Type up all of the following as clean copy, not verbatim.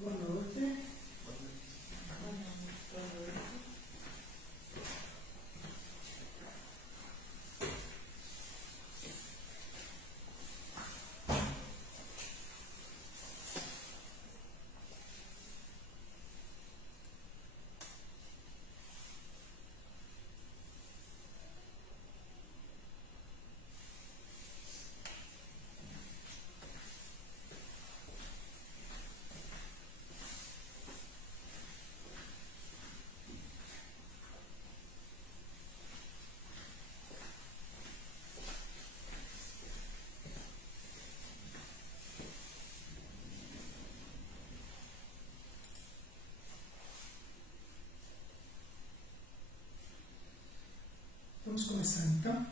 Boa noite. Vamos começar então.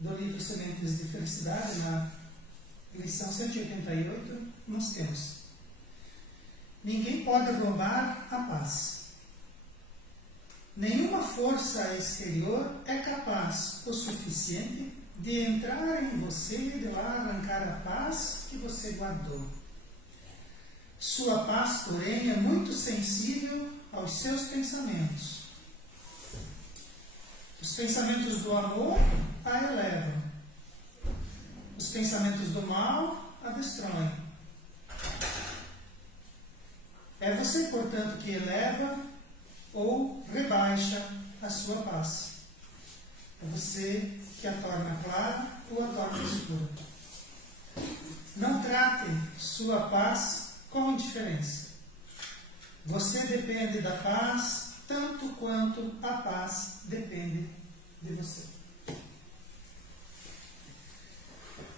Do livro Sementes de Felicidade, na lição 188, nós temos: ninguém pode roubar a paz. Nenhuma força exterior é capaz o suficiente de entrar em você e de lá arrancar a paz que você guardou. Sua paz, porém, é muito sensível aos seus pensamentos. Os pensamentos do amor a elevam. Os pensamentos do mal a destroem. É você, portanto, que eleva ou rebaixa a sua paz. É você que a torna clara ou a torna escura. Não trate sua paz com indiferença. Você depende da paz tanto quanto a paz depende de você.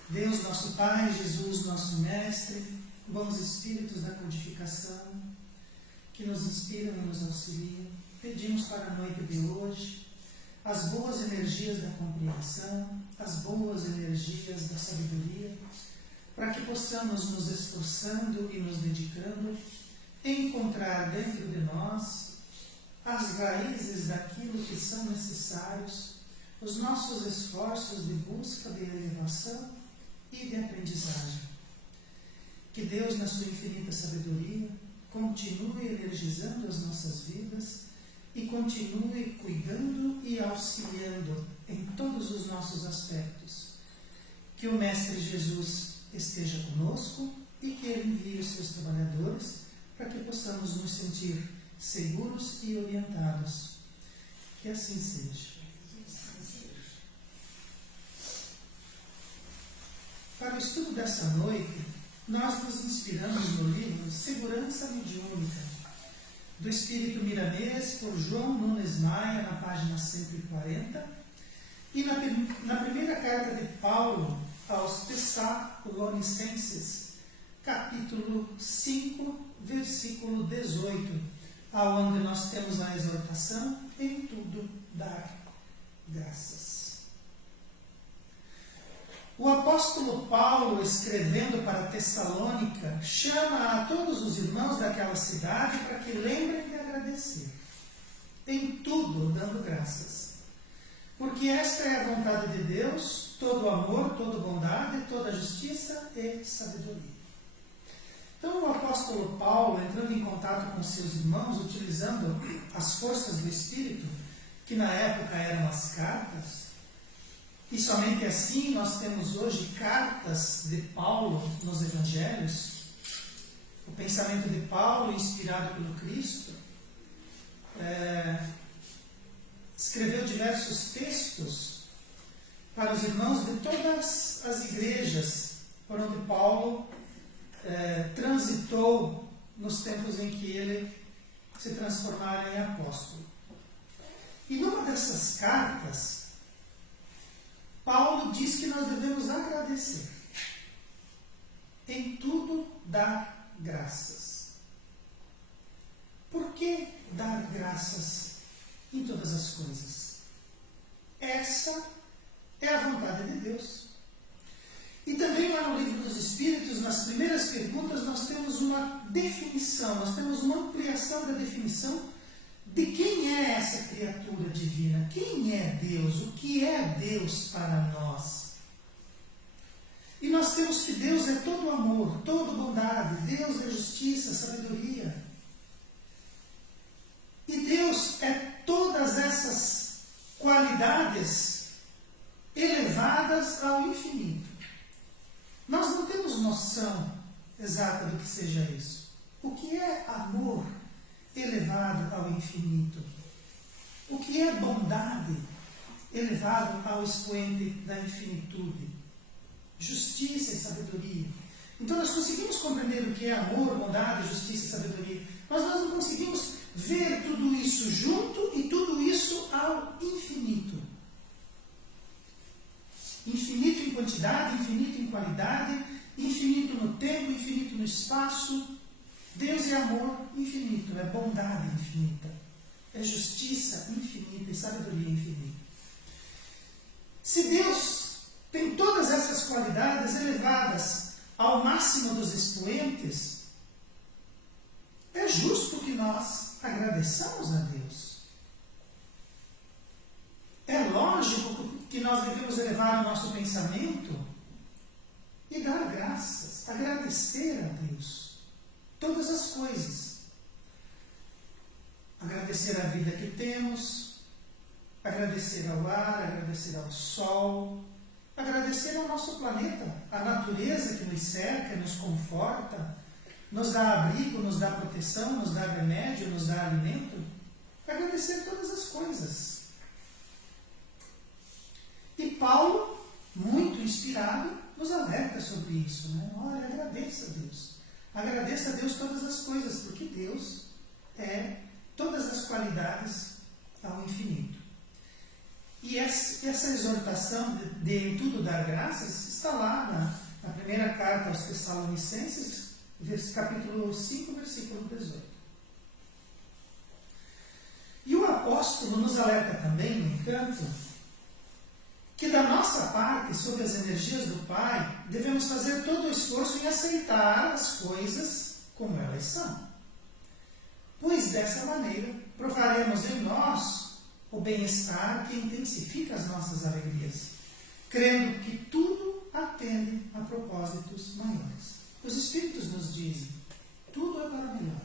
Deus, nosso Pai, Jesus, nosso Mestre, bons espíritos da codificação, que nos inspiram e nos auxiliam, pedimos para a noite de hoje as boas energias da compreensão, as boas energias da sabedoria, para que possamos, nos esforçando e nos dedicando, encontrar dentro de nós as raízes daquilo que são necessários, os nossos esforços de busca de elevação e de aprendizagem. Que Deus, na sua infinita sabedoria, continue energizando as nossas vidas e continue cuidando e auxiliando em todos os nossos aspectos. Que o Mestre Jesus esteja conosco e que Ele envie os seus trabalhadores para que possamos nos sentir seguros e orientados. Que assim seja. Para o estudo dessa noite, nós nos inspiramos no livro Segurança Mediúnica, do Espírito Milanês, por João Nunes Maia, na página 140, e na primeira carta de Paulo aos Tessalonicenses, capítulo 5, versículo 18, aonde nós temos a exortação: em tudo dar graças. O apóstolo Paulo, escrevendo para Tessalônica, chama a todos os irmãos daquela cidade para que lembrem de agradecer, em tudo dando graças, porque esta é a vontade de Deus, todo amor, toda bondade, toda justiça e sabedoria. Então, o apóstolo Paulo, entrando em contato com seus irmãos, utilizando as forças do Espírito, que na época eram as cartas, e somente assim nós temos hoje cartas de Paulo nos Evangelhos, o pensamento de Paulo, inspirado pelo Cristo, escreveu diversos textos para os irmãos de todas as igrejas por onde Paulo transitou nos tempos em que ele se transformara em apóstolo. E numa dessas cartas, Paulo diz que nós devemos agradecer, em tudo dar graças. Por que dar graças em todas as coisas? Essa é a vontade de Deus. E também lá no Livro dos Espíritos, nas primeiras perguntas, nós temos uma definição, nós temos uma ampliação da definição de quem é essa criatura divina, quem é Deus, o que é Deus para nós. E nós nós temos que Deus é todo amor, todo bondade, Deus é justiça, sabedoria. E Deus é todas essas qualidades elevadas ao infinito. Nós não temos noção exata do que seja isso. O que é amor elevado ao infinito? O que é bondade elevado ao expoente da infinitude? Justiça e sabedoria. Então nós conseguimos compreender o que é amor, bondade, justiça e sabedoria. Mas nós não conseguimos ver tudo isso junto e tudo isso ao infinito. Infinito em quantidade, infinito em qualidade, infinito no tempo, infinito no espaço. Deus é amor infinito, é bondade infinita, é justiça infinita e sabedoria infinita. Se Deus tem todas essas qualidades elevadas ao máximo dos expoentes, é justo que nós agradeçamos a Deus. É lógico que nós devemos elevar o nosso pensamento e dar graças, agradecer a Deus. Todas as coisas. Agradecer a vida que temos, agradecer ao ar, agradecer ao sol, agradecer ao nosso planeta, a natureza que nos cerca, nos conforta, nos dá abrigo, nos dá proteção, nos dá remédio, nos dá alimento. Agradecer todas as coisas. E Paulo, muito inspirado, nos alerta sobre isso. Né? Olha, agradeça a Deus. Agradeça a Deus todas as coisas, porque Deus é todas as qualidades ao infinito. E essa exortação de em tudo dar graças está lá na primeira carta aos Tessalonicenses, capítulo 5, versículo 18. E o apóstolo nos alerta também, no entanto, que da nossa parte, sob as energias do Pai, devemos fazer todo o esforço em aceitar as coisas como elas são. Pois dessa maneira provaremos em nós o bem-estar que intensifica as nossas alegrias, crendo que tudo atende a propósitos maiores. Os Espíritos nos dizem, tudo é para o melhor.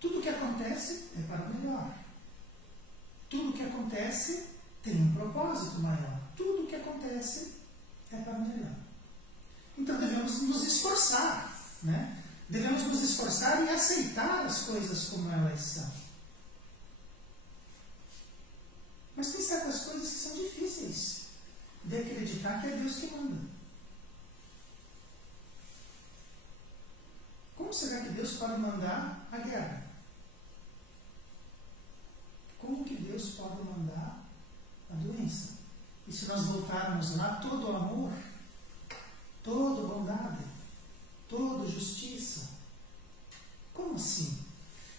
Tudo que acontece é para o melhor. Tudo que acontece tem um propósito maior. Tudo o que acontece é para o melhor. Então devemos nos esforçar, né? Devemos nos esforçar em aceitar as coisas como elas são. Mas tem certas coisas que são difíceis de acreditar que é Deus que manda. Como será que Deus pode mandar a guerra? Como que Deus pode mandar a doença? E se nós voltarmos lá, todo amor, toda bondade, toda justiça. Como assim?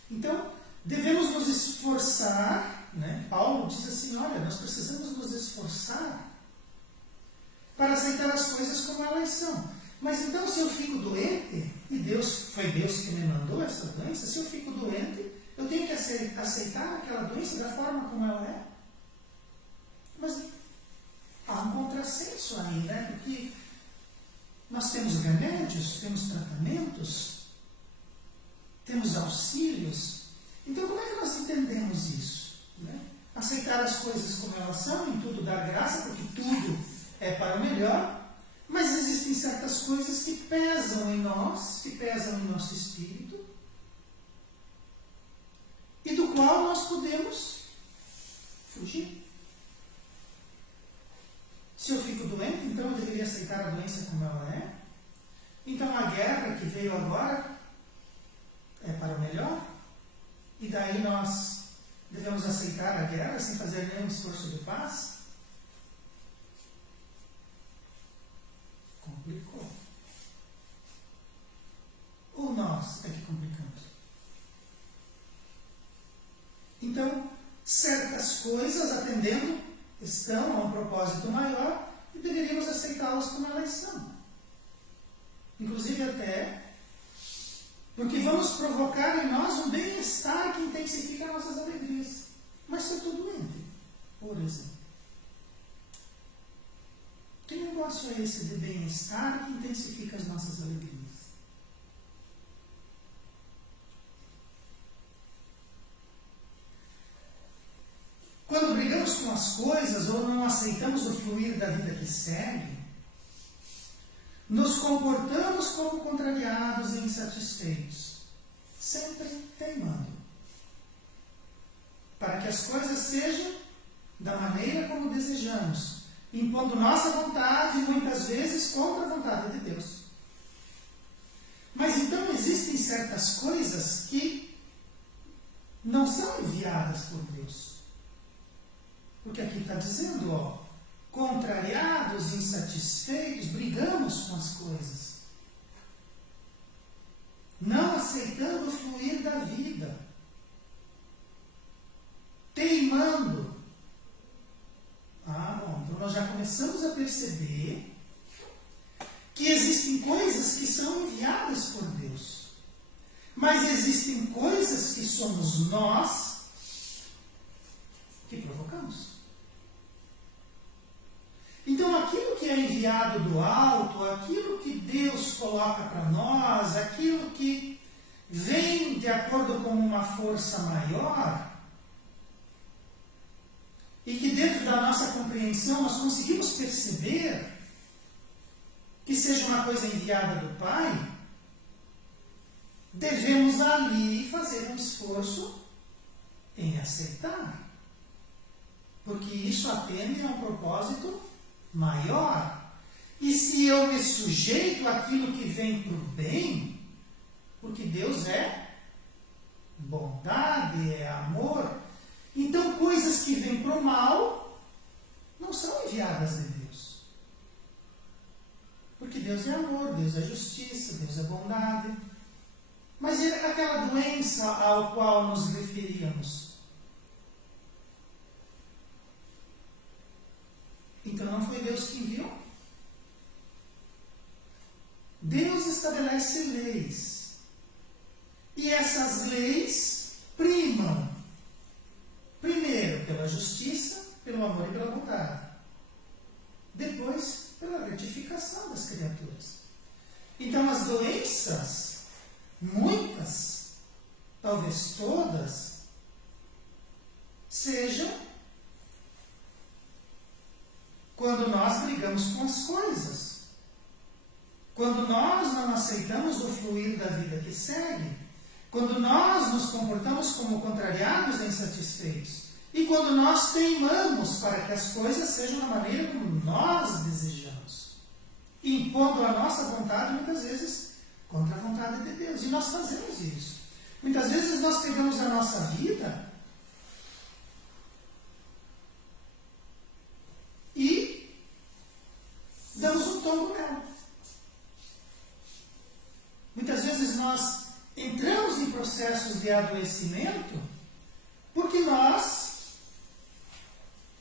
Então, devemos nos esforçar, né? Paulo diz assim, olha, nós precisamos nos esforçar para aceitar as coisas como elas são. Mas então, se eu fico doente, e foi Deus que me mandou essa doença, se eu fico doente, eu tenho que aceitar aquela doença da forma como ela é? Mas há um contrassenso aí, né? Porque nós temos remédios, temos tratamentos, temos auxílios. Então, como é que nós entendemos isso? Né? Aceitar as coisas como elas são, em tudo dar graça, porque tudo é para o melhor, mas existem certas coisas que pesam em nós, que pesam em nosso espírito, e do qual nós podemos fugir. Se eu fico doente, então eu deveria aceitar a doença como ela é. Então a guerra que veio agora é para o melhor. E daí nós devemos aceitar a guerra sem fazer nenhum esforço de paz. Complicou. Ou nós é que complicamos? Então, certas coisas atendendo estão a um propósito maior e deveríamos aceitá-las como elas são. Inclusive até porque vamos provocar em nós um bem-estar que intensifica nossas alegrias. Mas se eu estou doente, por exemplo, tenho negócio é esse de bem-estar que intensifica as nossas alegrias? Quando brigamos com as coisas ou não aceitamos o fluir da vida que segue, nos comportamos como contrariados e insatisfeitos, sempre teimando, para que as coisas sejam da maneira como desejamos, impondo nossa vontade, muitas vezes contra a vontade de Deus. Mas então existem certas coisas que não são enviadas por Deus. Porque aqui está dizendo, contrariados, insatisfeitos, brigamos com as coisas. Não aceitando o fluir da vida. Teimando. Então nós já começamos a perceber que existem coisas que são enviadas por Deus. Mas existem coisas que somos nós que provocamos. Então, aquilo que é enviado do alto, aquilo que Deus coloca para nós, aquilo que vem de acordo com uma força maior, e que dentro da nossa compreensão nós conseguimos perceber que seja uma coisa enviada do Pai, devemos ali fazer um esforço em aceitar. Porque isso atende a um propósito maior. E se eu me sujeito àquilo que vem para o bem, porque Deus é bondade, é amor, então coisas que vêm para o mal não são enviadas de Deus. Porque Deus é amor, Deus é justiça, Deus é bondade. Mas e aquela doença ao qual nos referíamos? Então não foi Deus que enviou. Deus estabelece leis. E essas leis primam, primeiro, pela justiça, pelo amor e pela bondade. Depois, pela retificação das criaturas. Então as doenças, muitas, talvez todas, sejam quando nós brigamos com as coisas. Quando nós não aceitamos o fluir da vida que segue. Quando nós nos comportamos como contrariados e insatisfeitos. E quando nós teimamos para que as coisas sejam da maneira como nós desejamos. Impondo a nossa vontade, muitas vezes, contra a vontade de Deus. E nós fazemos isso. Muitas vezes nós pegamos a nossa vida e damos um tombo nela. Muitas vezes nós entramos em processos de adoecimento porque nós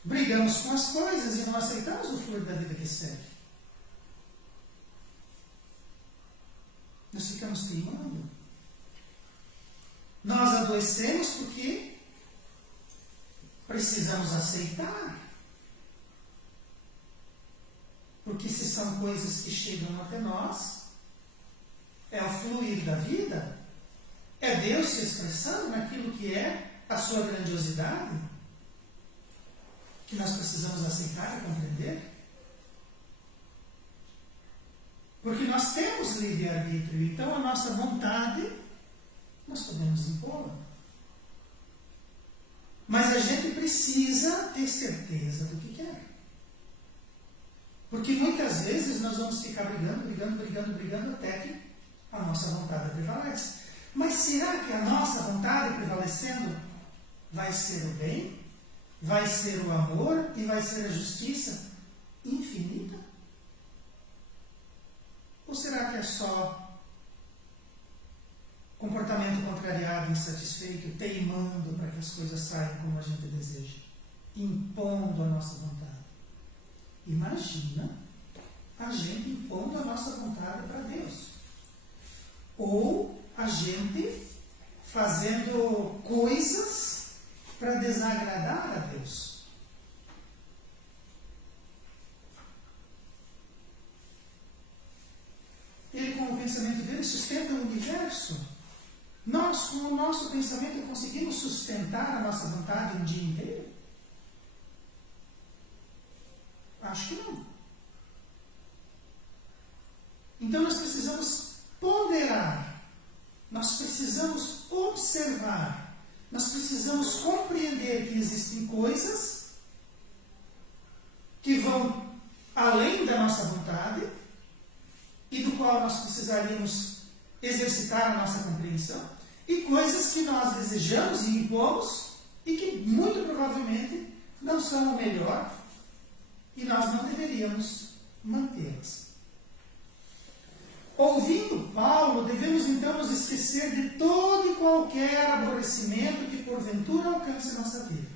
brigamos com as coisas e não aceitamos o fluir da vida que segue. Nós ficamos teimando. Nós adoecemos porque precisamos aceitar. Porque se são coisas que chegam até nós, é o fluir da vida, é Deus se expressando naquilo que é a sua grandiosidade, que nós precisamos aceitar e compreender. Porque nós temos livre-arbítrio, então a nossa vontade nós podemos impor. Mas a gente precisa ter certeza do que quer. Porque muitas vezes nós vamos ficar brigando até que a nossa vontade prevalece. Mas será que a nossa vontade prevalecendo vai ser o bem, vai ser o amor e vai ser a justiça infinita? Ou será que é só comportamento contrariado, insatisfeito, teimando para que as coisas saiam como a gente deseja, impondo a nossa vontade? Imagina a gente impondo a nossa vontade para Deus. Ou a gente fazendo coisas para desagradar a Deus. pensamento dele sustenta o universo? Nós, com o nosso pensamento, conseguimos sustentar a nossa vontade um dia inteiro? Acho que não. Então nós precisamos ponderar, nós precisamos observar, nós precisamos compreender que existem coisas que vão além da nossa vontade e do qual nós precisaríamos exercitar a nossa compreensão, e coisas que nós desejamos e impomos e que muito provavelmente não são o melhor e nós não deveríamos mantê-las. Ouvindo Paulo, devemos então nos esquecer de todo e qualquer aborrecimento que porventura alcance a nossa vida,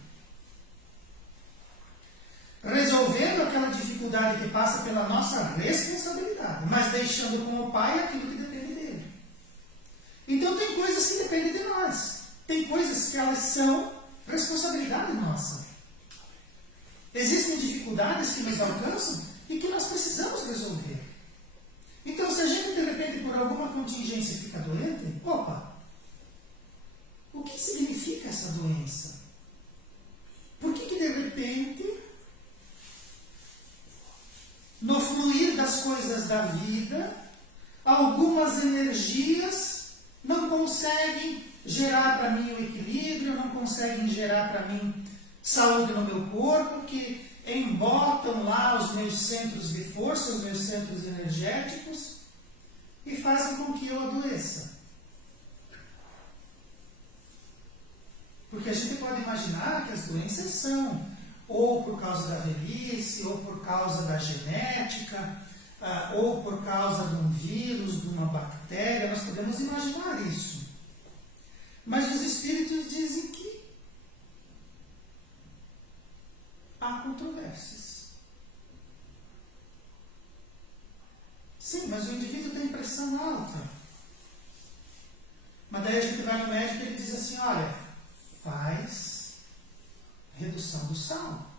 resolvendo aquela dificuldade que passa pela nossa responsabilidade, mas deixando com o Pai aquilo que depende dele. Então tem coisas que dependem de nós, tem coisas que elas são responsabilidade nossa. Existem dificuldades que nos alcançam e que nós precisamos resolver. Então, se a gente de repente por alguma contingência fica doente, opa, o que significa essa doença? Por que de repente, no fluir das coisas da vida, algumas energias não conseguem gerar para mim o equilíbrio, não conseguem gerar para mim saúde no meu corpo, que embotam lá os meus centros de força, os meus centros energéticos e fazem com que eu adoeça. Porque a gente pode imaginar que as doenças são ou por causa da velhice, ou por causa da genética, ou por causa de um vírus, de uma bactéria, nós podemos imaginar isso. Mas os espíritos dizem que há controvérsias. Sim, mas o indivíduo tem pressão alta. Mas daí a gente vai no médico e ele diz assim, olha, faz redução do sal,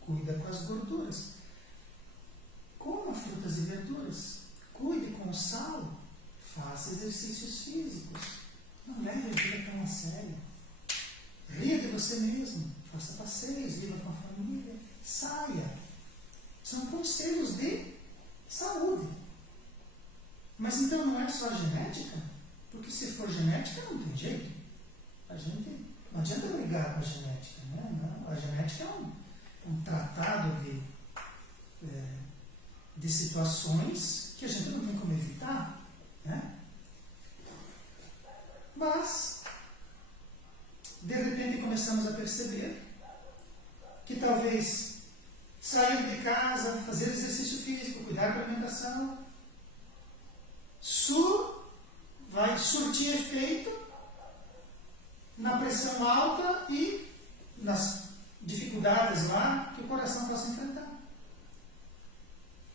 cuida com as gorduras, coma frutas e verduras, cuide com o sal, faça exercícios físicos, não leve a vida tão a sério, ria de você mesmo, faça passeios, viva com a família, saia. São conselhos de saúde. Mas então não é só genética? Porque se for genética não tem jeito. A gente não adianta brigar com a genética, né? Não, a genética é um tratado de situações que a gente não tem como evitar, né? Mas de repente começamos a perceber que talvez sair de casa, fazer exercício físico, cuidar da alimentação, vai surtir efeito na pressão alta e nas dificuldades lá que o coração possa enfrentar.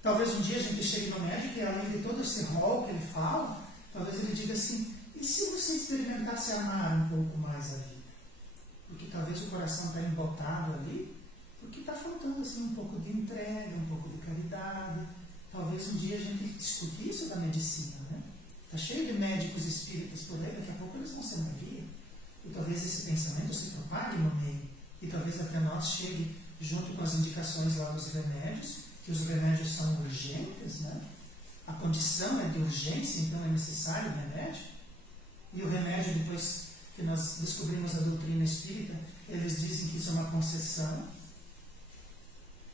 Talvez um dia a gente chegue no médico e além de todo esse rol que ele fala, talvez ele diga assim, e se você experimentasse amar um pouco mais a vida? Porque talvez o coração está embotado ali, porque está faltando assim, um pouco de entrega, um pouco de caridade. Talvez um dia a gente discute isso da medicina, né? Está cheio de médicos espíritas por aí, daqui a pouco eles vão ser maioria. E talvez esse pensamento se propague no meio. E talvez até nós chegue junto com as indicações lá dos remédios, que os remédios são urgentes, né? A condição é de urgência, então é necessário o remédio. E o remédio, depois que nós descobrimos a doutrina espírita, eles dizem que isso é uma concessão.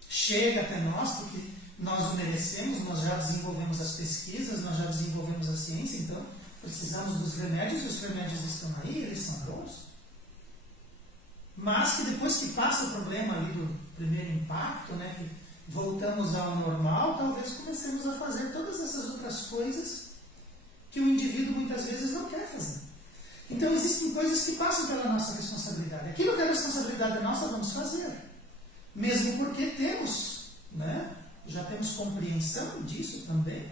Chega até nós, porque nós o merecemos, nós já desenvolvemos as pesquisas, nós já desenvolvemos a ciência, então precisamos dos remédios, e os remédios estão aí, eles são bons. Mas que depois que passa o problema ali do primeiro impacto, né, que voltamos ao normal, talvez comecemos a fazer todas essas outras coisas que o indivíduo muitas vezes não quer fazer. Então existem coisas que passam pela nossa responsabilidade. Aquilo que é responsabilidade nossa, vamos fazer. Mesmo porque temos, né, já temos compreensão disso também,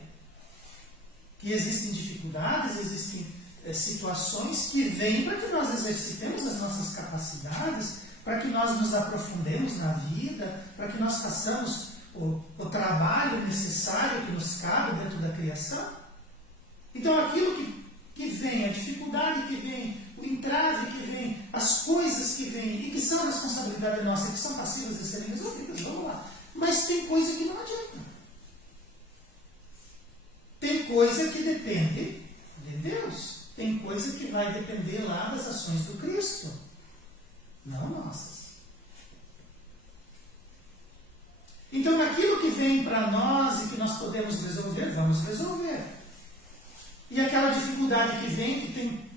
que existem dificuldades, existem situações que vêm para que nós exercitemos as nossas capacidades, para que nós nos aprofundemos na vida, para que nós façamos o trabalho necessário que nos cabe dentro da criação. Então aquilo que vem, a dificuldade que vem, o entrave que vem, as coisas que vêm e que são responsabilidade nossa, que são passivas de serem resolvidas, vamos lá. Mas tem coisa que não adianta. Tem coisa que depende de Deus. Tem coisa que vai depender lá das ações do Cristo, não nossas. Então, aquilo que vem para nós e que nós podemos resolver, vamos resolver. E aquela dificuldade que vem, que tem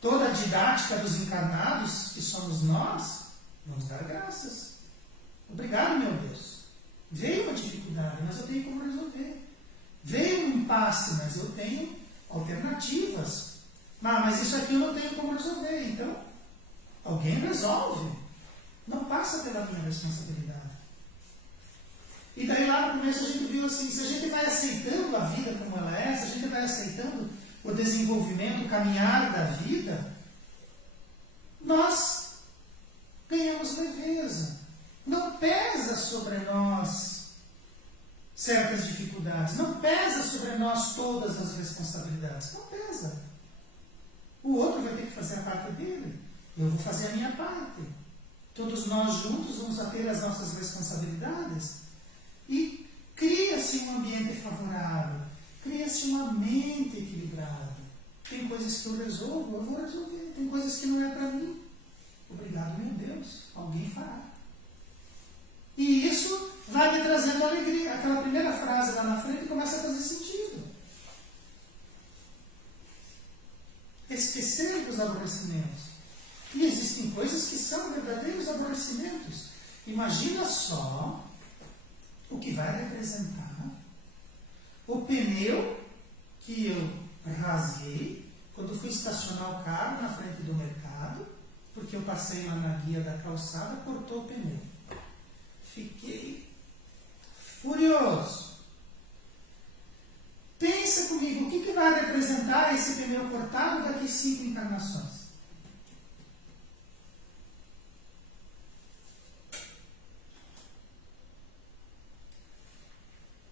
toda a didática dos encarnados, que somos nós, vamos dar graças. Obrigado, meu Deus. Veio uma dificuldade, mas eu tenho como resolver. Veio um impasse, mas eu tenho alternativas. Mas isso aqui eu não tenho como resolver. Então, alguém resolve. Não passa pela minha responsabilidade. E daí lá no começo a gente viu assim, se a gente vai aceitando a vida como ela é, se a gente vai aceitando o desenvolvimento, o caminhar da vida, nós ganhamos leveza. Não pesa sobre nós certas dificuldades, não pesa sobre nós todas as responsabilidades, não pesa. O outro vai ter que fazer a parte dele, eu vou fazer a minha parte. Todos nós juntos vamos ter as nossas responsabilidades. E cria-se um ambiente favorável, cria-se uma mente equilibrada. Tem coisas que eu resolvo, eu vou resolver. Tem coisas que não é para mim. Obrigado, meu Deus, alguém fará. E isso vai me trazendo alegria. Aquela primeira frase lá na frente começa a fazer sentido. Esquecer dos aborrecimentos. E existem coisas que são verdadeiros aborrecimentos. Imagina só o que vai representar o pneu que eu rasguei quando fui estacionar o carro na frente do mercado, porque eu passei lá na guia da calçada, cortou o pneu. Fiquei furioso. Pensa comigo, o que vai representar esse pneu cortado daqui 5 encarnações?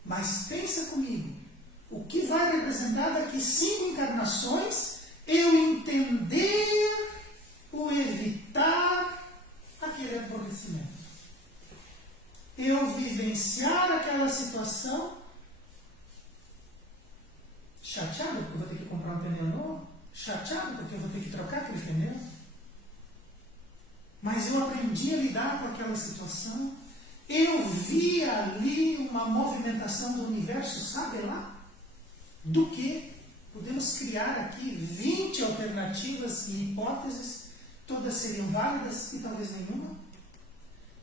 Mas pensa comigo, o que vai representar daqui 5 encarnações eu entender ou evitar aquele aborrecimento? Eu vivenciar aquela situação chateado porque eu vou ter que comprar um pneu novo, chateado porque eu vou ter que trocar aquele pneu. Mas eu aprendi a lidar com aquela situação. Eu vi ali uma movimentação do universo, sabe lá? Do que? Podemos criar aqui 20 alternativas e hipóteses, todas seriam válidas e talvez nenhuma.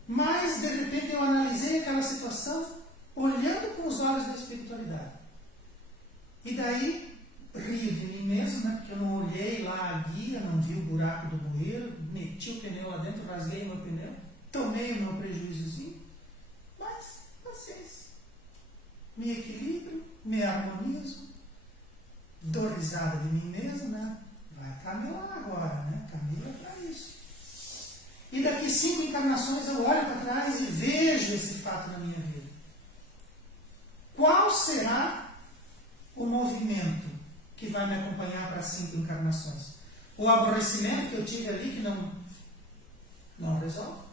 Mas, de repente, eu analisei aquela situação olhando com os olhos da espiritualidade. E daí, rio de mim mesmo, né? Porque eu não olhei lá a guia, não vi o buraco do bueiro, meti o pneu lá dentro, rasguei o meu pneu, tomei o meu prejuízozinho. Mas, paciência. Me equilibro, me harmonizo, dou risada de mim mesmo, né? Vai caminhar agora, né? Caminha para isso. E daqui 5 encarnações eu olho para trás e vejo esse fato na minha vida. Qual será o movimento que vai me acompanhar para 5 encarnações? O aborrecimento que eu tive ali que não resolve?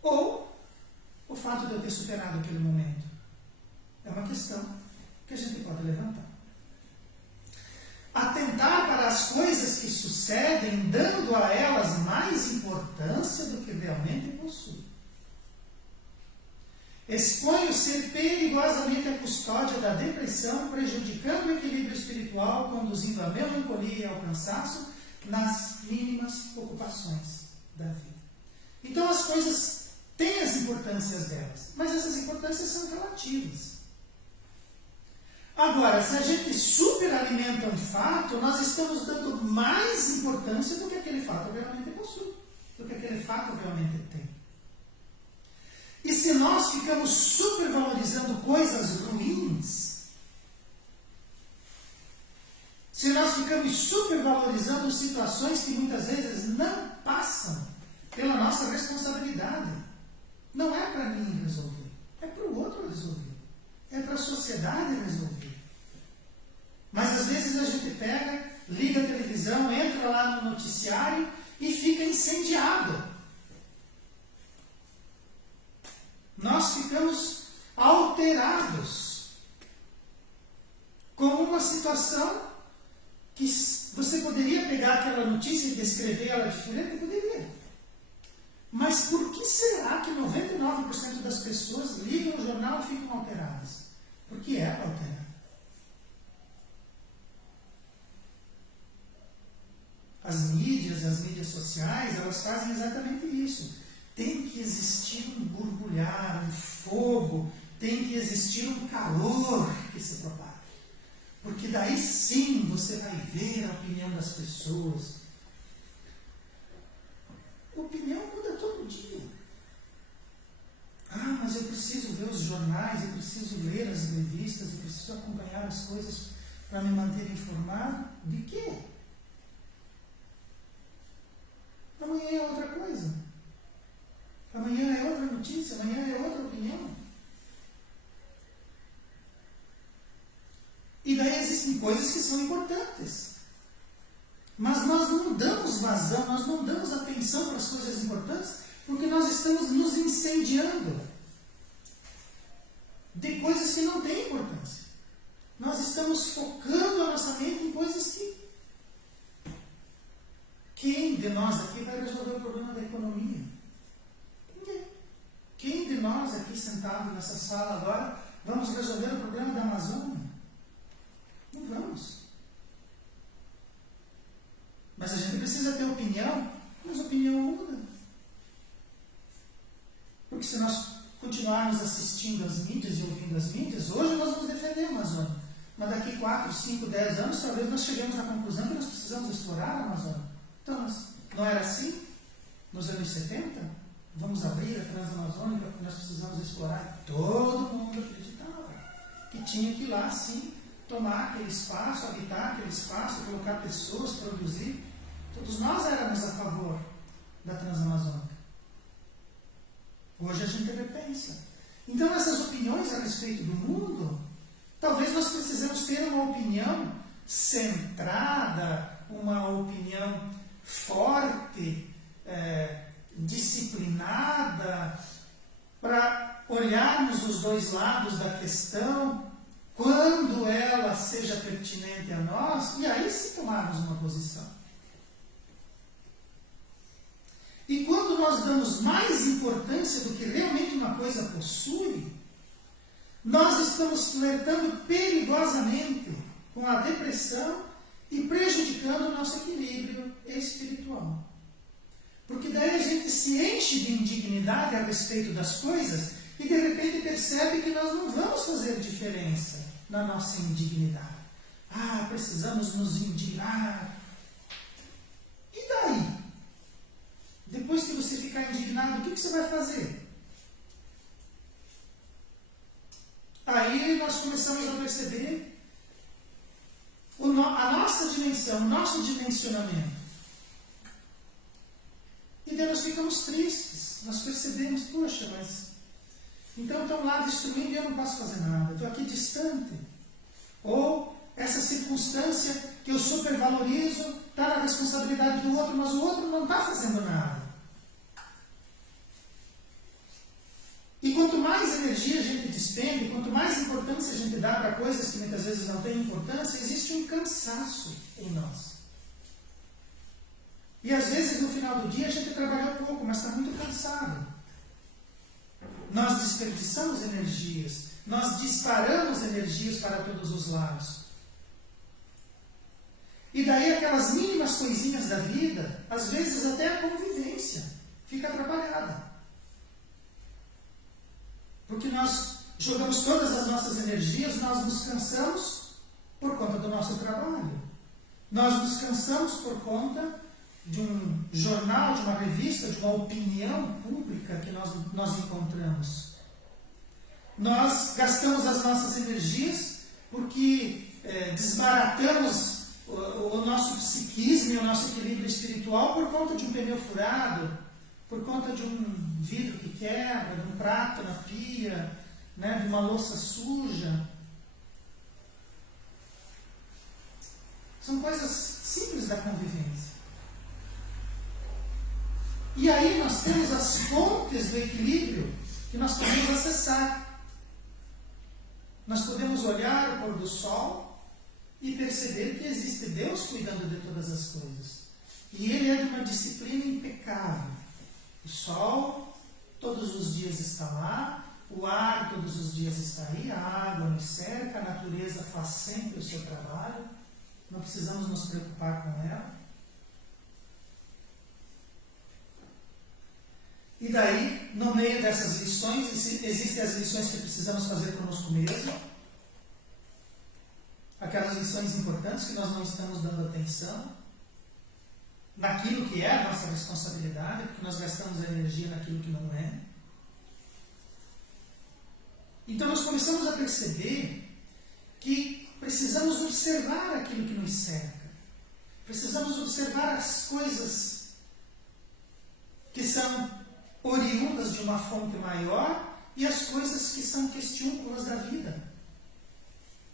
Ou o fato de eu ter superado aquele momento? É uma questão que a gente pode levantar. Atentar para as coisas que sucedem, dando a elas mais importância do que realmente possuem. Expõe o ser perigosamente à custódia da depressão, prejudicando o equilíbrio espiritual, conduzindo à melancolia e ao cansaço nas mínimas ocupações da vida. Então as coisas têm as importâncias delas, mas essas importâncias são relativas. Agora, se a gente superalimenta um fato, nós estamos dando mais importância do que aquele fato realmente possui, do que aquele fato realmente tem. E se nós ficamos supervalorizando coisas ruins, se nós ficamos supervalorizando situações que muitas vezes não passam pela nossa responsabilidade, não é para mim resolver, é para o outro resolver, é para a sociedade resolver. Mas às vezes vezes a gente pega, liga a televisão, entra lá no noticiário e fica incendiado. Nós ficamos alterados com uma situação que você poderia pegar aquela notícia e descrever ela diferente? Poderia. Mas por que será que 99% das pessoas ligam o jornal e ficam alteradas? Porque ela altera. As mídias sociais, elas fazem exatamente isso. Tem que existir um borbulhar, um fogo, tem que existir um calor que se propaga. Porque daí sim você vai ver a opinião das pessoas. A opinião muda todo dia. Ah, mas eu preciso ver os jornais, eu preciso ler as revistas, eu preciso acompanhar as coisas para me manter informado. De quê? Amanhã é outra coisa. Amanhã é outra notícia, amanhã é outra opinião. E daí existem coisas que são importantes. Mas nós não damos vazão, nós não damos atenção para as coisas importantes, porque nós estamos nos incendiando de coisas que não têm importância. Nós estamos focando a nossa mente em coisas que... Quem de nós aqui vai resolver o problema da economia? Ninguém. Quem de nós aqui sentado nessa sala agora vamos resolver o problema da Amazônia? Não vamos. Mas a gente precisa ter opinião, mas a opinião muda. Porque se nós continuarmos assistindo às mídias e ouvindo as mídias, hoje nós vamos defender a Amazônia. Mas daqui 4, 5, 10 anos, talvez nós cheguemos à conclusão que nós precisamos explorar a Amazônia. Então, não era assim? Nos anos 70? Vamos abrir a Transamazônica porque nós precisamos explorar. Todo mundo acreditava que tinha que ir lá, sim, tomar aquele espaço, habitar aquele espaço, colocar pessoas, produzir. Todos nós éramos a favor da Transamazônica. Hoje a gente repensa. Então, essas opiniões a respeito do mundo, talvez nós precisemos ter uma opinião centrada, uma opinião forte, disciplinada, para olharmos os dois lados da questão, quando ela seja pertinente a nós, e aí sim tomarmos uma posição. E quando nós damos mais importância do que realmente uma coisa possui, nós estamos flertando perigosamente com a depressão e prejudicando o nosso equilíbrio espiritual. Porque daí a gente se enche de indignidade a respeito das coisas e de repente percebe que nós não vamos fazer diferença na nossa indignidade. Ah, precisamos nos indignar. E daí? Depois que você ficar indignado, o que você vai fazer? Aí nós começamos a perceber a nossa dimensão, o nosso dimensionamento. E daí nós ficamos tristes. Nós percebemos, poxa, mas... Então estão lá destruindo e eu não posso fazer nada. Estou aqui distante. Ou essa circunstância que eu supervalorizo está na responsabilidade do outro, mas o outro não está fazendo nada. E quanto mais energia a gente despende, quanto mais importância a gente dá para coisas que muitas vezes não têm importância, existe um cansaço em nós. E às vezes no final do dia a gente trabalhou pouco, mas está muito cansado. Nós desperdiçamos energias, nós disparamos energias para todos os lados. E daí aquelas mínimas coisinhas da vida, às vezes até a convivência fica atrapalhada. Porque nós jogamos todas as nossas energias, nós nos cansamos por conta do nosso trabalho. Nós nos cansamos por conta de um jornal, de uma revista, de uma opinião pública que nós encontramos. Nós gastamos as nossas energias porque desbaratamos o nosso psiquismo e o nosso equilíbrio espiritual por conta de um pneu furado, por conta de um vidro que quebra, de um prato na pia, né, de uma louça suja. São coisas simples da convivência. E aí nós temos as fontes do equilíbrio que nós podemos acessar. Nós podemos olhar o pôr do sol e perceber que existe Deus cuidando de todas as coisas. E Ele é de uma disciplina impecável. O sol todos os dias está lá, o ar todos os dias está aí, a água nos cerca, a natureza faz sempre o seu trabalho, não precisamos nos preocupar com ela. E daí, no meio dessas lições, existem as lições que precisamos fazer conosco mesmo, aquelas lições importantes que nós não estamos dando atenção, naquilo que é a nossa responsabilidade, porque nós gastamos a energia naquilo que não é. Então nós começamos a perceber que precisamos observar aquilo que nos cerca. Precisamos observar as coisas que são oriundas de uma fonte maior e as coisas que são questiúnculas da vida.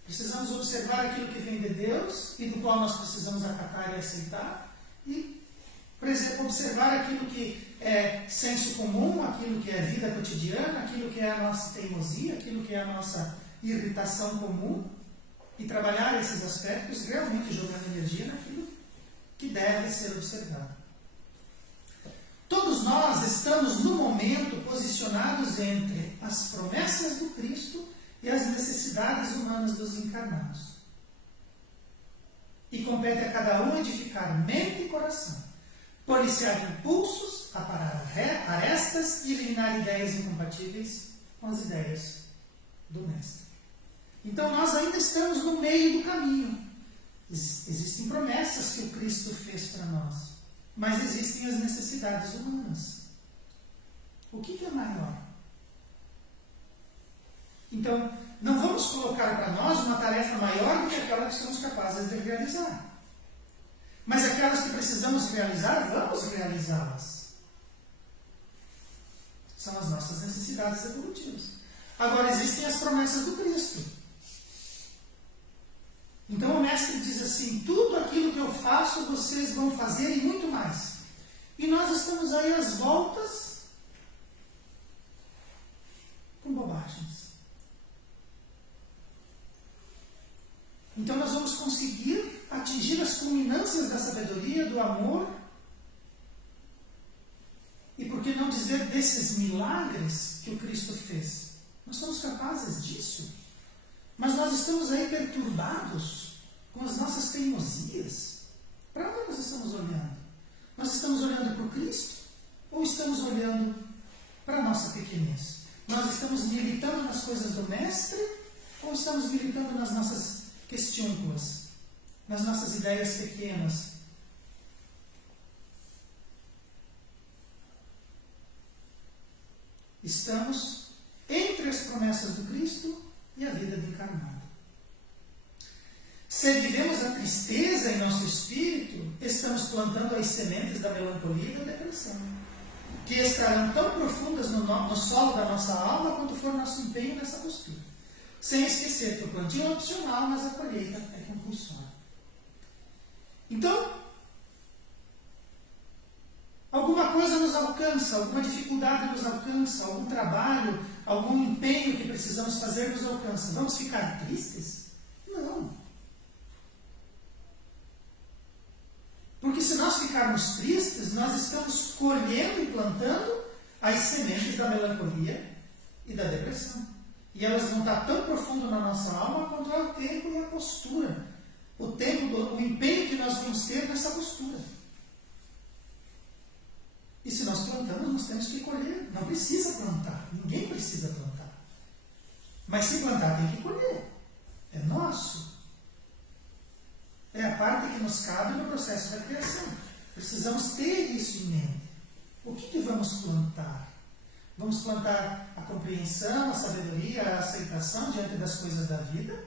Precisamos observar aquilo que vem de Deus e do qual nós precisamos acatar e aceitar e, por exemplo, observar aquilo que é senso comum, aquilo que é vida cotidiana, aquilo que é a nossa teimosia, aquilo que é a nossa irritação comum e trabalhar esses aspectos realmente jogando energia naquilo que deve ser observado. Todos nós estamos no momento posicionados entre as promessas do Cristo e as necessidades humanas dos encarnados. E compete a cada um edificar mente e coração, policiar impulsos, aparar arestas e eliminar ideias incompatíveis com as ideias do Mestre. Então nós ainda estamos no meio do caminho. Existem promessas que o Cristo fez para nós, mas existem as necessidades humanas. O que é maior? Então, não vamos colocar para nós uma tarefa maior do que aquela que somos capazes de realizar. Mas aquelas que precisamos realizar, vamos realizá-las. São as nossas necessidades evolutivas. Agora, existem as promessas do Cristo. Então o Mestre diz assim: tudo aquilo que eu faço, vocês vão fazer e muito mais. E nós estamos aí às voltas com bobagens. Então nós vamos conseguir atingir as culminâncias da sabedoria, do amor, e por que não dizer desses milagres que o Cristo fez? Nós somos capazes disso, mas nós estamos aí perturbados com as nossas teimosias. Para onde nós estamos olhando? Nós estamos olhando para o Cristo ou estamos olhando para a nossa pequenez? Nós estamos militando nas coisas do Mestre ou estamos militando nas nossas questiúnculas, nas nossas ideias pequenas? Estamos entre as promessas do Cristo e a vida do encarnado. Se vivemos a tristeza em nosso espírito, estamos plantando as sementes da melancolia e da depressão, que estarão tão profundas no solo da nossa alma quanto for nosso empenho nessa postura. Sem esquecer que o plantio é opcional, mas a colheita é compulsória. Então, alguma coisa nos alcança, alguma dificuldade nos alcança, algum trabalho, algum empenho que precisamos fazer nos alcança. Vamos ficar tristes? Não. Porque se nós ficarmos tristes, nós estamos colhendo e plantando as sementes da melancolia e da depressão. E elas vão estar tão profundo na nossa alma quanto é o tempo e a postura. O tempo, o empenho que nós vamos ter nessa postura. E se nós plantamos, nós temos que colher. Não precisa plantar. Ninguém precisa plantar. Mas se plantar, tem que colher. É nosso. É a parte que nos cabe no processo da criação. Precisamos ter isso em mente. O que vamos plantar? Vamos plantar a compreensão, a sabedoria, a aceitação diante das coisas da vida?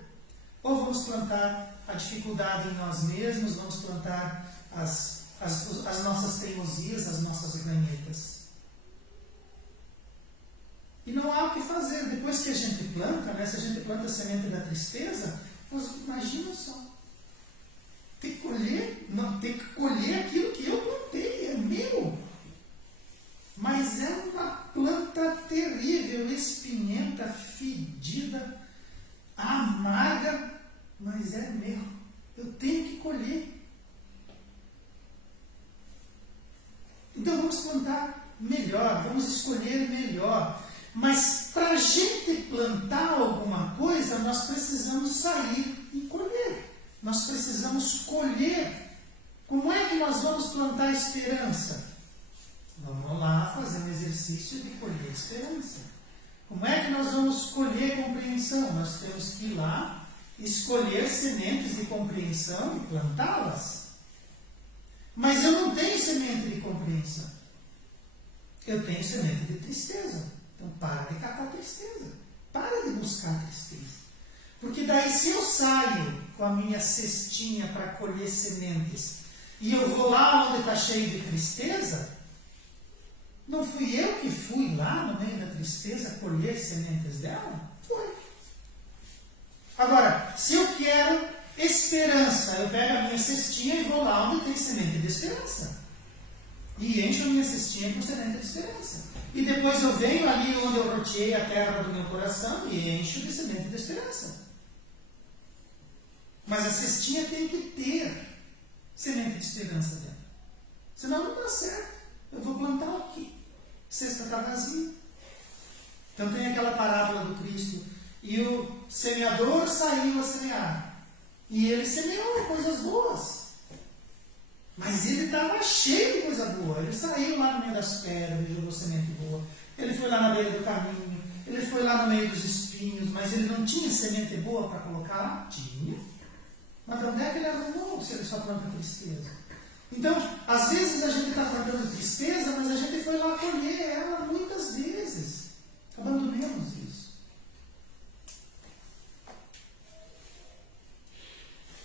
Ou vamos plantar a dificuldade em nós mesmos? Vamos plantar as nossas teimosias, as nossas ranhetas? E não há o que fazer. Depois que a gente planta, se a gente planta a semente da tristeza, imagina só. Tem que colher? Não, tem que colher aquilo que eu plantei, é meu. Mas é uma planta terrível, espinhenta, fedida, amarga, mas é meu. Eu tenho que colher. Então vamos plantar melhor, vamos escolher melhor. Mas para a gente plantar alguma coisa, nós precisamos sair e colher. Nós precisamos colher. Como é que nós vamos plantar esperança? Vamos lá fazer um exercício de colher esperança. Como é que nós vamos colher compreensão? Nós temos que ir lá, escolher sementes de compreensão e plantá-las. Mas eu não tenho semente de compreensão. Eu tenho semente de tristeza. Então para de catar tristeza. Para de buscar tristeza. Porque daí se eu saio com a minha cestinha para colher sementes e eu vou lá onde está cheio de tristeza, não fui eu que fui lá no meio da tristeza colher sementes dela? Foi. Agora, se eu quero esperança, eu pego a minha cestinha e vou lá onde tem semente de esperança. E encho a minha cestinha com semente de esperança. E depois eu venho ali onde eu roteei a terra do meu coração e encho de semente de esperança. Mas a cestinha tem que ter semente de esperança dentro. Senão não dá certo. Eu vou plantar o quê? A cesta está vazia. Então tem aquela parábola do Cristo. E o semeador saiu a semear. E ele semeou coisas boas. Mas ele estava cheio de coisa boa. Ele saiu lá no meio das pedras e jogou semente boa. Ele foi lá na beira do caminho. Ele foi lá no meio dos espinhos. Mas ele não tinha semente boa para colocar lá? Tinha. Mas de onde é que ele arrumou se ele só planta tristeza? Então, às vezes a gente está plantando tristeza, mas a gente foi lá colher ela muitas vezes. Abandonemos isso.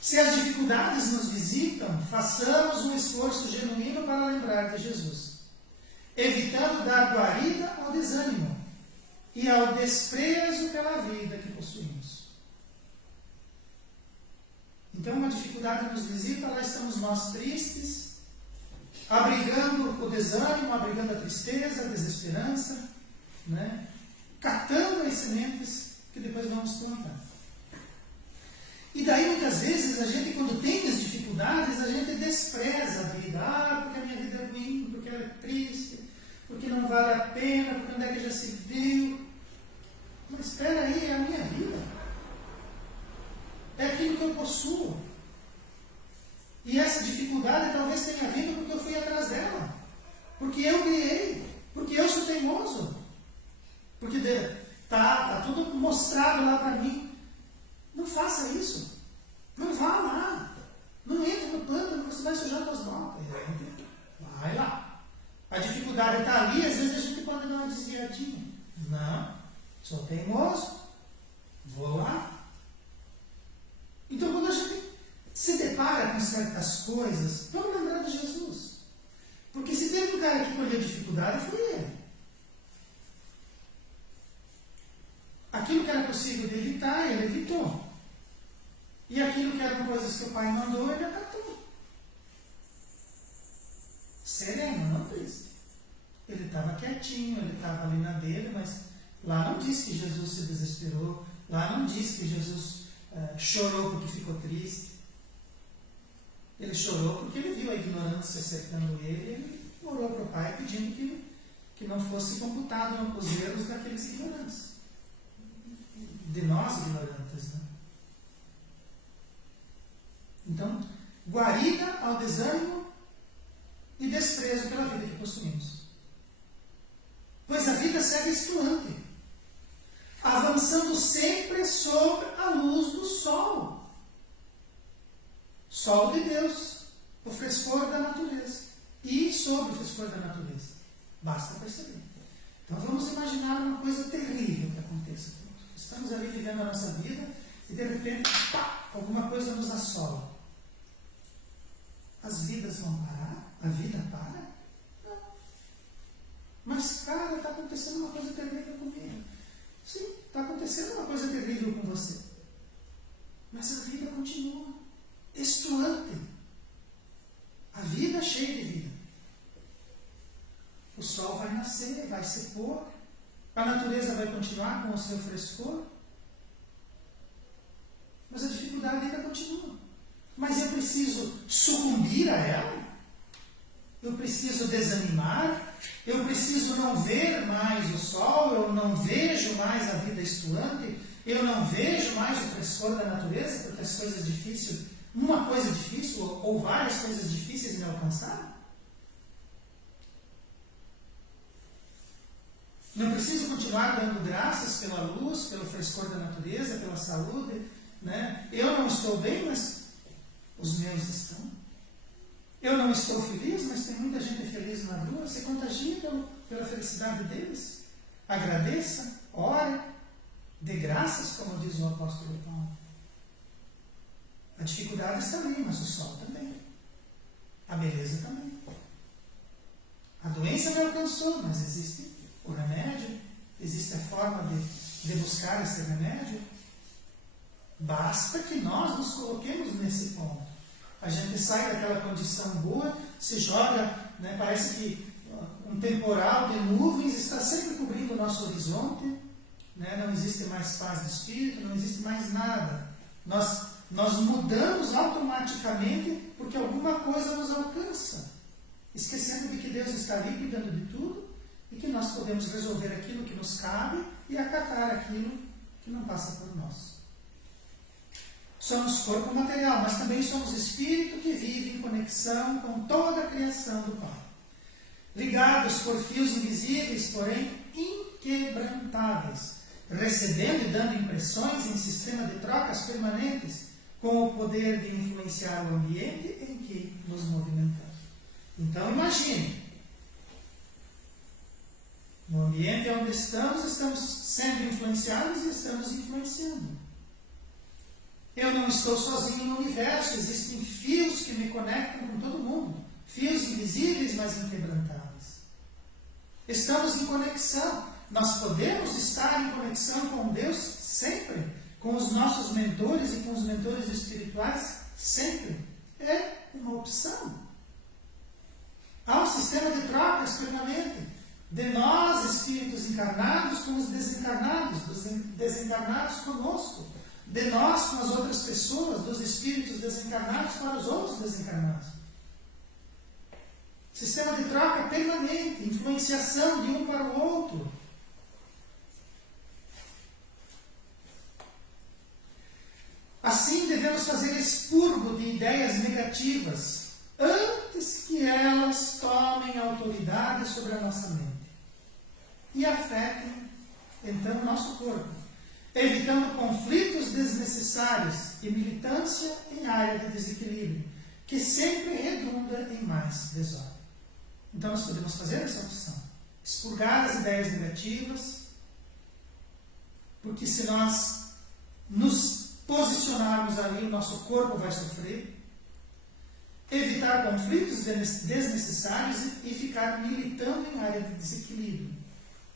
Se as dificuldades nos visitam, façamos um esforço genuíno para lembrar de Jesus, evitando dar guarida ao desânimo e ao desprezo pela vida que possuímos. Então, uma dificuldade nos visita, lá estamos nós tristes, abrigando o desânimo, abrigando a tristeza, a desesperança, né? Catando as sementes que depois vamos plantar. E daí, muitas vezes, a gente, quando tem as dificuldades, a gente despreza a vida. Ah, porque a minha vida é ruim, porque ela é triste, porque não vale a pena, porque onde é que já se viu. Mas espera aí, é a minha vida. É aquilo que eu possuo. E essa dificuldade talvez tenha vindo porque eu fui atrás dela. Porque eu criei. Porque eu sou teimoso. Porque está tudo mostrado lá para mim. Não faça isso. Não vá lá. Não entre no pântano, você vai sujar suas botas. Vai lá. A dificuldade está ali, às vezes a gente pode dar uma desviadinha. Não. Sou teimoso. Vou lá. Então, quando a gente se depara com certas coisas, vamos lembrar de Jesus. Porque se teve um cara que colheu dificuldade, foi ele. Aquilo que era possível de evitar, ele evitou. E aquilo que eram coisas que o pai mandou, ele acatou. Sereno, não triste. Ele estava quietinho, ele estava ali na dele, mas lá não diz que Jesus se desesperou, lá não diz que Jesus chorou porque ficou triste. Ele chorou porque ele viu a ignorância cercando ele e ele orou para o pai pedindo que não fosse computado os erros daqueles ignorantes. De nós ignorantes, né? Então, guarida ao desânimo e desprezo pela vida que possuímos. Pois a vida segue estuante, avançando sempre sobre a luz do sol. Sol de Deus, o frescor da natureza. E sobre o frescor da natureza. Basta perceber. Então vamos imaginar uma coisa terrível que aconteça. Estamos ali vivendo a nossa vida e de repente, pá, alguma coisa nos assola. As vidas vão parar? A vida para? Não. Mas, cara, está acontecendo uma coisa terrível comigo. Sim, está acontecendo uma coisa terrível com você. Mas a vida continua estuante. se pôr, a natureza vai continuar com o seu frescor, mas a dificuldade ainda continua. Mas eu preciso sucumbir a ela? Eu preciso desanimar? Eu preciso não ver mais o sol? Eu não vejo mais a vida estuante? Eu não vejo mais o frescor da natureza porque as coisas difíceis, uma coisa difícil ou várias coisas difíceis me alcançaram? Não preciso continuar dando graças pela luz, pelo frescor da natureza, pela saúde, né? Eu não estou bem, mas os meus estão. Eu não estou feliz, mas tem muita gente feliz na rua. Se contagie pela felicidade deles. Agradeça, ore, dê graças, como diz o apóstolo Paulo. A dificuldade está ali, mas o sol também. A beleza também. A doença me alcançou, mas existe o remédio, existe a forma de buscar esse remédio. Basta que nós nos coloquemos nesse ponto. A gente sai daquela condição boa, se joga, né, parece que um temporal de nuvens está sempre cobrindo o nosso horizonte, né, não existe mais paz de espírito, não existe mais nada. Nós mudamos automaticamente porque alguma coisa nos alcança, esquecendo de que Deus está ali cuidando de tudo e que nós podemos resolver aquilo que nos cabe e acatar aquilo que não passa por nós. Somos corpo material, mas também somos espírito que vive em conexão com toda a criação do Pai. Ligados por fios invisíveis, porém inquebrantáveis, recebendo e dando impressões em sistema de trocas permanentes, com o poder de influenciar o ambiente em que nos movimentamos. Então imagine, no ambiente onde estamos sendo influenciados e estamos influenciando. Eu não estou sozinho no universo, existem fios que me conectam com todo mundo. Fios invisíveis, mas inquebrantáveis. Estamos em conexão. Nós podemos estar em conexão com Deus sempre, com os nossos mentores e com os mentores espirituais sempre. É uma opção. Há um sistema de trocas permanente de nós, espíritos encarnados, com os desencarnados, dos desencarnados conosco. De nós com as outras pessoas, dos espíritos desencarnados para os outros desencarnados. Sistema de troca permanente, influenciação de um para o outro. Assim, devemos fazer expurgo de ideias negativas antes que elas tomem autoridade sobre a nossa mente e afetem, então, o nosso corpo, evitando conflitos desnecessários e militância em área de desequilíbrio, que sempre redunda em mais desordem. Então nós podemos fazer essa opção, expurgar as ideias negativas, porque se nós nos posicionarmos ali, o nosso corpo vai sofrer, evitar conflitos desnecessários e ficar militando em área de desequilíbrio,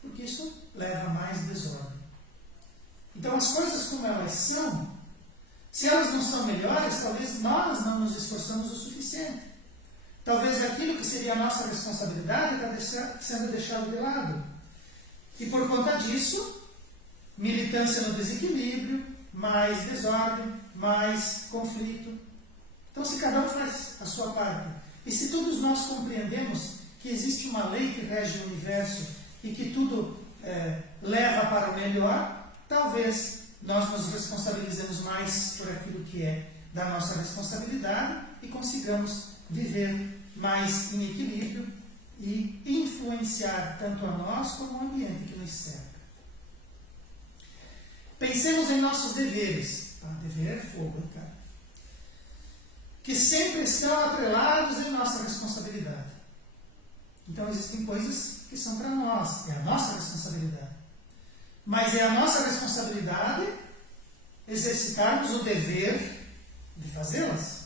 porque isso leva a mais desordem. Então, as coisas como elas são, se elas não são melhores, talvez nós não nos esforçamos o suficiente. Talvez aquilo que seria a nossa responsabilidade está sendo deixado de lado. E por conta disso, militância no desequilíbrio, mais desordem, mais conflito. Então, se cada um faz a sua parte, e se todos nós compreendemos que existe uma lei que rege o universo e que tudo leva para o melhor, talvez nós nos responsabilizemos mais por aquilo que é da nossa responsabilidade e consigamos viver mais em equilíbrio e influenciar tanto a nós como o ambiente que nos cerca. Pensemos em nossos deveres. Dever é fogo, cara. Que sempre estão atrelados em nossa responsabilidade. Então existem coisas que são para nós, é a nossa responsabilidade. Mas é a nossa responsabilidade exercitarmos o dever de fazê-las.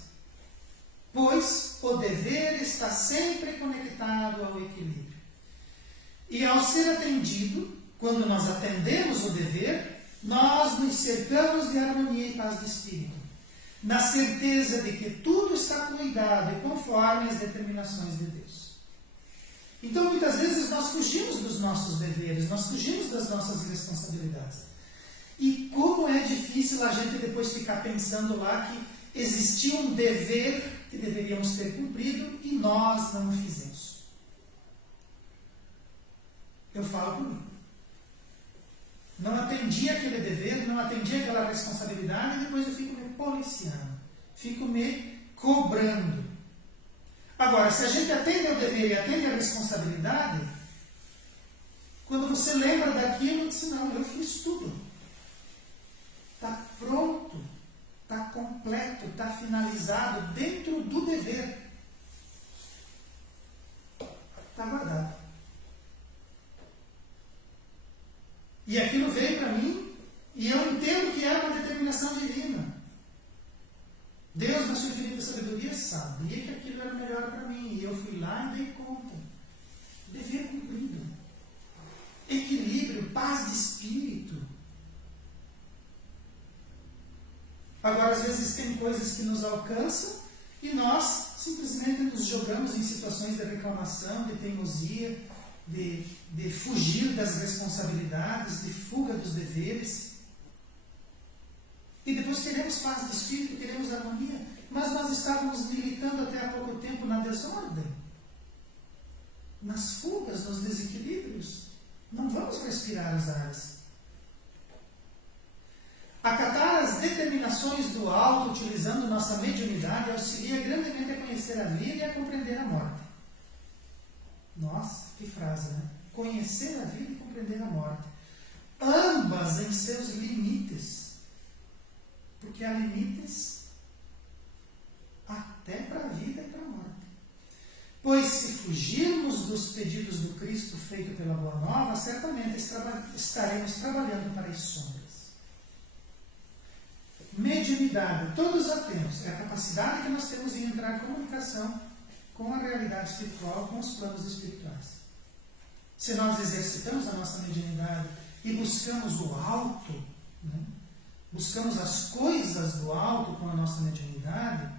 Pois o dever está sempre conectado ao equilíbrio. E ao ser atendido, quando nós atendemos o dever, nós nos cercamos de harmonia e paz de espírito, na certeza de que tudo está cuidado e conforme as determinações de Deus. Então, muitas vezes, nós fugimos dos nossos deveres, nós fugimos das nossas responsabilidades. E como é difícil a gente depois ficar pensando lá que existia um dever que deveríamos ter cumprido e nós não o fizemos. Eu falo por mim. Não atendi aquele dever, não atendi aquela responsabilidade e depois eu fico me policiando, fico me cobrando. Agora, se a gente atende ao dever e atende à responsabilidade, quando você lembra daquilo, diz, não, eu fiz tudo. Está pronto, está completo, está finalizado dentro do dever. Está guardado. E aquilo veio para mim e eu entendo que é uma determinação divina. Deus, na sua infinita sabedoria, sabia que aquilo era melhor para mim. E eu fui lá e dei conta. Dever cumprido. Equilíbrio, paz de espírito. Agora, às vezes, tem coisas que nos alcançam e nós simplesmente nos jogamos em situações de reclamação, de teimosia, de fugir das responsabilidades, de fuga dos deveres. E depois queremos paz de espírito, queremos harmonia, mas nós estávamos militando até há pouco tempo na desordem, nas fugas, nos desequilíbrios. Não vamos respirar as ares. Acatar as determinações do alto, utilizando nossa mediunidade, auxilia grandemente a conhecer a vida e a compreender a morte. Nossa, que frase, né? Conhecer a vida e compreender a morte. Ambas em seus limites. Porque há limites até para a vida e para a morte. Pois se fugirmos dos pedidos do Cristo feito pela Boa Nova, certamente estaremos trabalhando para as sombras. Mediunidade, todos a temos. É a capacidade que nós temos de entrar em comunicação com a realidade espiritual, com os planos espirituais. Se nós exercitamos a nossa mediunidade e buscamos o alto, né? Buscamos as coisas do alto com a nossa mediunidade,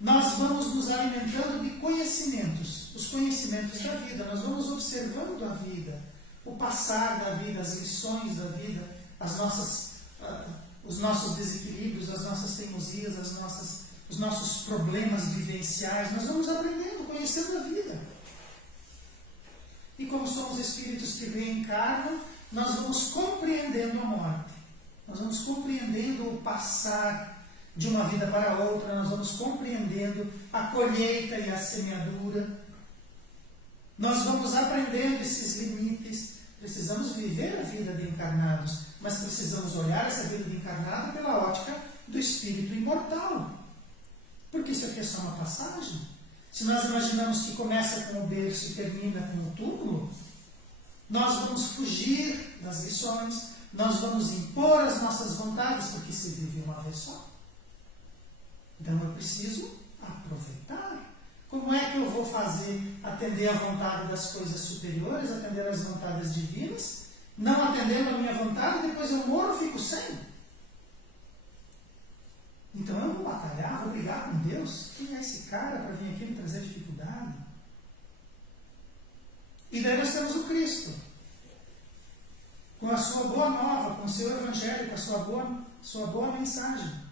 nós vamos nos alimentando de conhecimentos, os conhecimentos da vida. Nós vamos observando a vida, o passar da vida, as lições da vida, os nossos desequilíbrios, as nossas teimosias, os nossos problemas vivenciais. Nós vamos aprendendo, conhecendo a vida. E como somos espíritos que reencarnam, nós vamos compreendendo a morte. Nós vamos compreendendo o passar de uma vida para outra, nós vamos compreendendo a colheita e a semeadura. Nós vamos aprendendo esses limites. Precisamos viver a vida de encarnados, mas precisamos olhar essa vida de encarnado pela ótica do espírito imortal. Porque isso aqui é só uma passagem. Se nós imaginamos que começa com o berço e termina com o túmulo, nós vamos fugir das lições, nós vamos impor as nossas vontades, porque se vive uma vez só. Então eu preciso aproveitar. Como é que eu vou fazer atender a vontade das coisas superiores, atender às vontades divinas, não atendendo a minha vontade, depois eu morro e fico sem? Então eu vou batalhar, vou brigar com Deus. Quem é esse cara para vir aqui me trazer dificuldade? E daí nós temos o Cristo, com a sua boa nova, com o seu evangelho, com a sua boa mensagem.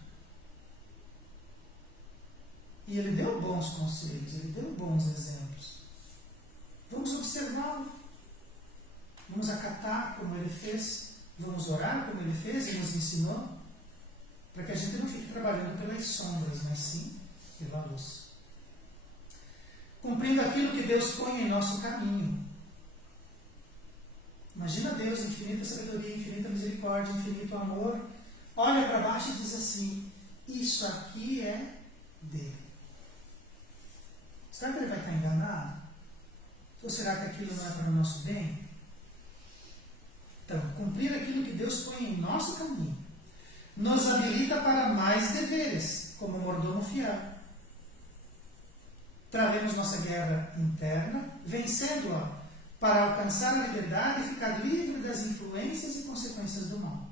E ele deu bons conselhos, ele deu bons exemplos. Vamos observá-lo. Vamos acatar como ele fez, vamos orar como ele fez e nos ensinou, para que a gente não fique trabalhando pelas sombras, mas sim pela luz. Cumprindo aquilo que Deus põe em nosso caminho. Imagina Deus, infinita sabedoria, infinita misericórdia, infinito amor, olha para baixo e diz assim: isso aqui é dele. Será que ele vai estar enganado? Ou será que aquilo não é para o nosso bem? Então, cumprir aquilo que Deus põe em nosso caminho nos habilita para mais deveres, como mordomo fiel. Travemos nossa guerra interna, vencendo-a para alcançar a liberdade e ficar livre das influências e consequências do mal.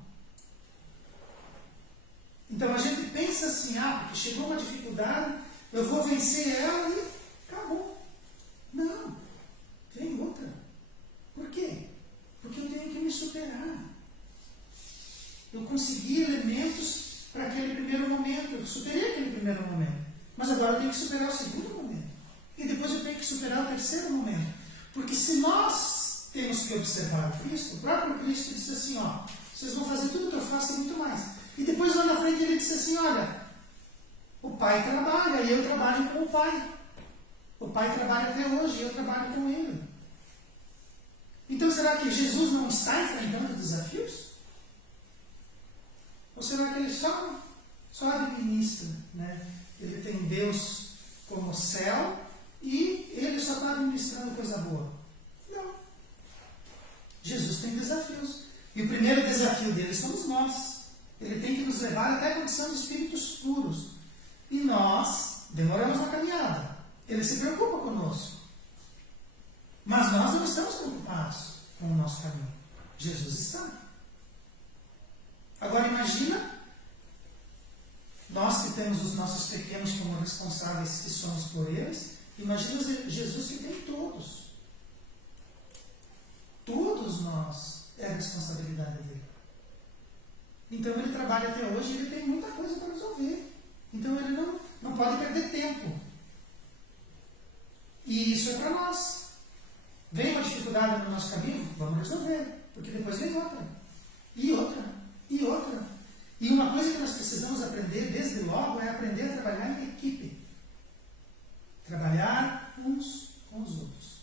Então a gente pensa assim, porque chegou uma dificuldade, eu vou vencer ela e acabou. Não. superar. Eu consegui elementos para aquele primeiro momento, eu superei aquele primeiro momento. Mas agora eu tenho que superar o segundo momento. E depois eu tenho que superar o terceiro momento. Porque se nós temos que observar o Cristo, o próprio Cristo disse assim, ó, vocês vão fazer tudo que eu faço e muito mais. E depois lá na frente ele disse assim, olha, o Pai trabalha e eu trabalho com o Pai. O Pai trabalha até hoje e eu trabalho com Ele. Então será que Jesus não está enfrentando desafios? Ou será que ele só administra, né? Ele tem Deus como céu e ele só está administrando coisa boa? Não. Jesus tem desafios. E o primeiro desafio dele somos nós. Ele tem que nos levar até a condição de espíritos puros. E nós demoramos na caminhada. Ele se preocupa conosco. Mas nós não estamos preocupados com o nosso caminho. Jesus está. Agora imagina, nós que temos os nossos pequenos como responsáveis que somos por eles, imagina Jesus que tem todos. Todos nós é a responsabilidade dele. Então ele trabalha até hoje e ele tem muita coisa para resolver. Então ele não pode perder tempo. E isso é para nós. Vem uma dificuldade no nosso caminho, vamos resolver. Porque depois vem outra. E outra. E outra. E uma coisa que nós precisamos aprender desde logo é aprender a trabalhar em equipe. Trabalhar uns com os outros.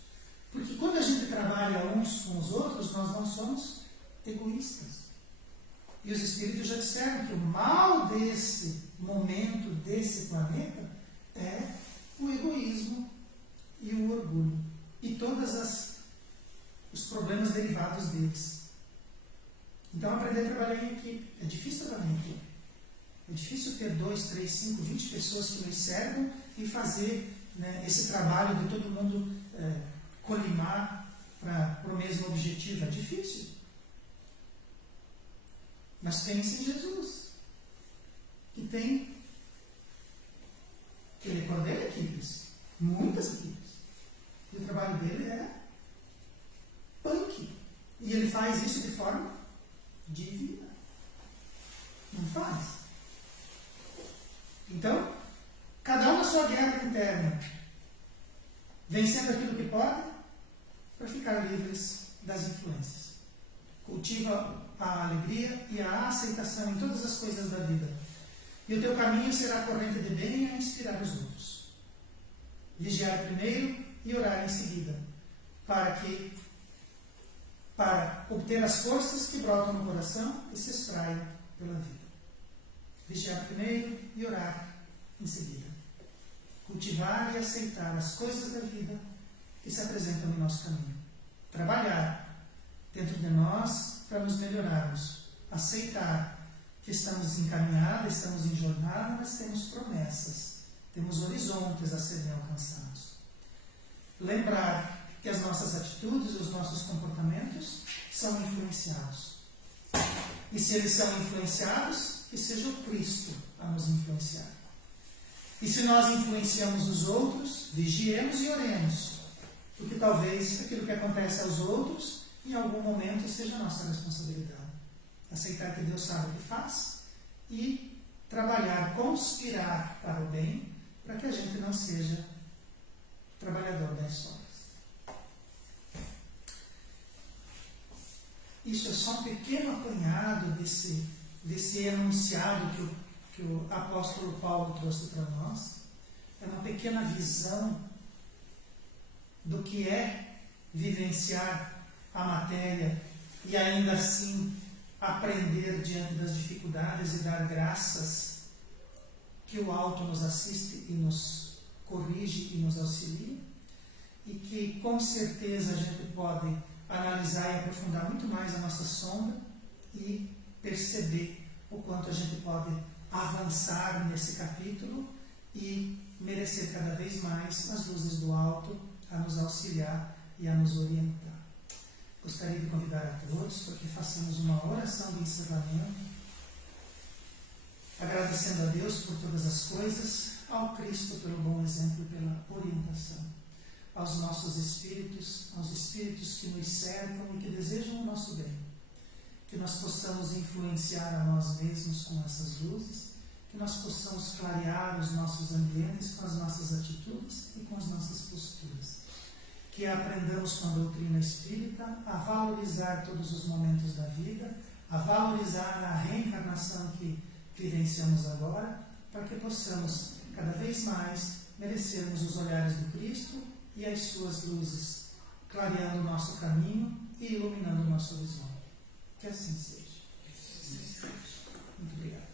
Porque quando a gente trabalha uns com os outros, nós não somos egoístas. E os Espíritos já disseram que o mal desse momento, desse planeta, é o egoísmo e o orgulho. E todos os problemas derivados deles. Então, aprender a trabalhar em equipe. É difícil trabalhar em equipe. É difícil ter 2, 3, 5, 20 pessoas que nos cercam e fazer, né, esse trabalho de todo mundo colimar para o mesmo objetivo. É difícil. Mas pense em Jesus, que ele coordena equipes, muitas equipes. E o trabalho dele é punk. E ele faz isso de forma divina. Não faz. Então, cada um na sua guerra interna, vencendo aquilo que pode, para ficar livres das influências. Cultiva a alegria e a aceitação em todas as coisas da vida. E o teu caminho será a corrente de bem a inspirar os outros. Vigiar primeiro e orar em seguida, para obter as forças que brotam no coração e se espraiam pela vida. Vigiar primeiro e orar em seguida. Cultivar e aceitar as coisas da vida que se apresentam no nosso caminho. Trabalhar dentro de nós para nos melhorarmos. Aceitar que estamos encaminhados, estamos em jornada, mas temos promessas, temos horizontes a serem alcançados. Lembrar que as nossas atitudes, os nossos comportamentos são influenciados. E se eles são influenciados, que seja o Cristo a nos influenciar. E se nós influenciamos os outros, vigiemos e oremos. Porque talvez aquilo que acontece aos outros, em algum momento, seja nossa responsabilidade. Aceitar que Deus sabe o que faz e trabalhar, conspirar para o bem, para que a gente não seja trabalhador das sombras. Isso é só um pequeno apanhado desse enunciado que o apóstolo Paulo trouxe para nós. É uma pequena visão do que é vivenciar a matéria e ainda assim aprender diante das dificuldades e dar graças que o alto nos assiste e nos corrige e nos auxilia, e que com certeza a gente pode analisar e aprofundar muito mais a nossa sombra e perceber o quanto a gente pode avançar nesse capítulo e merecer cada vez mais as luzes do alto a nos auxiliar e a nos orientar. Gostaria de convidar a todos para que façamos uma oração de encerramento, agradecendo a Deus por todas as coisas, ao Cristo pelo bom exemplo e pela orientação, aos nossos espíritos, aos espíritos que nos cercam e que desejam o nosso bem, que nós possamos influenciar a nós mesmos com essas luzes, que nós possamos clarear os nossos ambientes com as nossas atitudes e com as nossas posturas. Que aprendamos com a doutrina espírita a valorizar todos os momentos da vida, a valorizar a reencarnação que vivenciamos agora, para que possamos cada vez mais merecermos os olhares do Cristo e as suas luzes, clareando o nosso caminho e iluminando o nosso horizonte. Que assim seja. Muito obrigado.